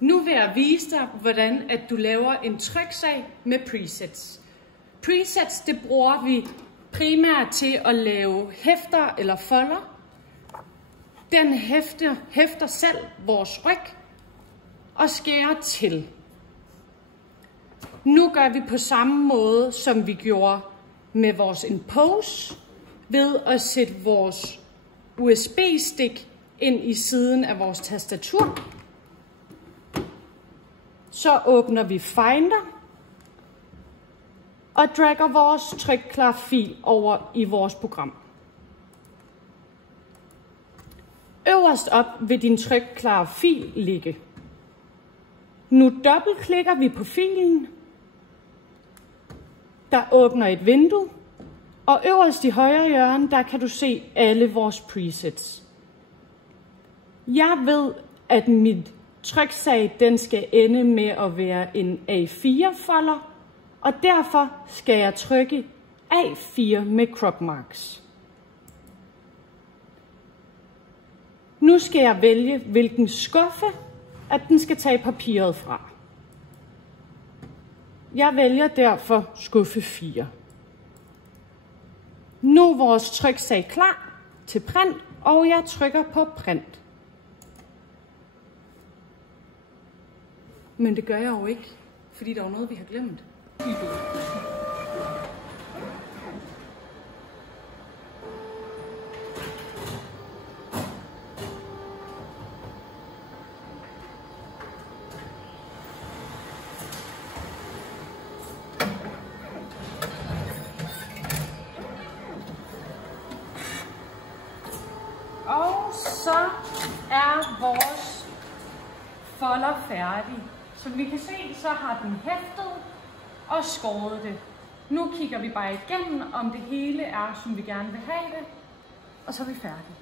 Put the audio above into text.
Nu vil jeg vise dig, hvordan at du laver en tryksag med presets. Presets, det bruger vi primært til at lave hæfter eller folder. Den hæfter selv vores ryg og skærer til. Nu gør vi på samme måde, som vi gjorde med vores Impose, ved at sætte vores USB-stik ind i siden af vores tastatur. Så åbner vi Finder og dragger vores trykklar fil over i vores program. Øverst op vil din trykklar fil ligge. Nu dobbeltklikker vi på filen. Der åbner et vindue, og øverst i højre hjørne, der kan du se alle vores presets. Jeg ved, at mit tryksag, den skal ende med at være en A4-folder, og derfor skal jeg trykke A4 med crop marks. Nu skal jeg vælge, hvilken skuffe, at den skal tage papiret fra. Jeg vælger derfor skuffe 4. Nu er vores tryksag klar til print, og jeg trykker på print. Men det gør jeg jo ikke, fordi der er noget, vi har glemt. Og så er vores folder færdig. Som vi kan se, så har den hæftet og skåret det. Nu kigger vi bare igennem, om det hele er, som vi gerne vil have det, og så er vi færdige.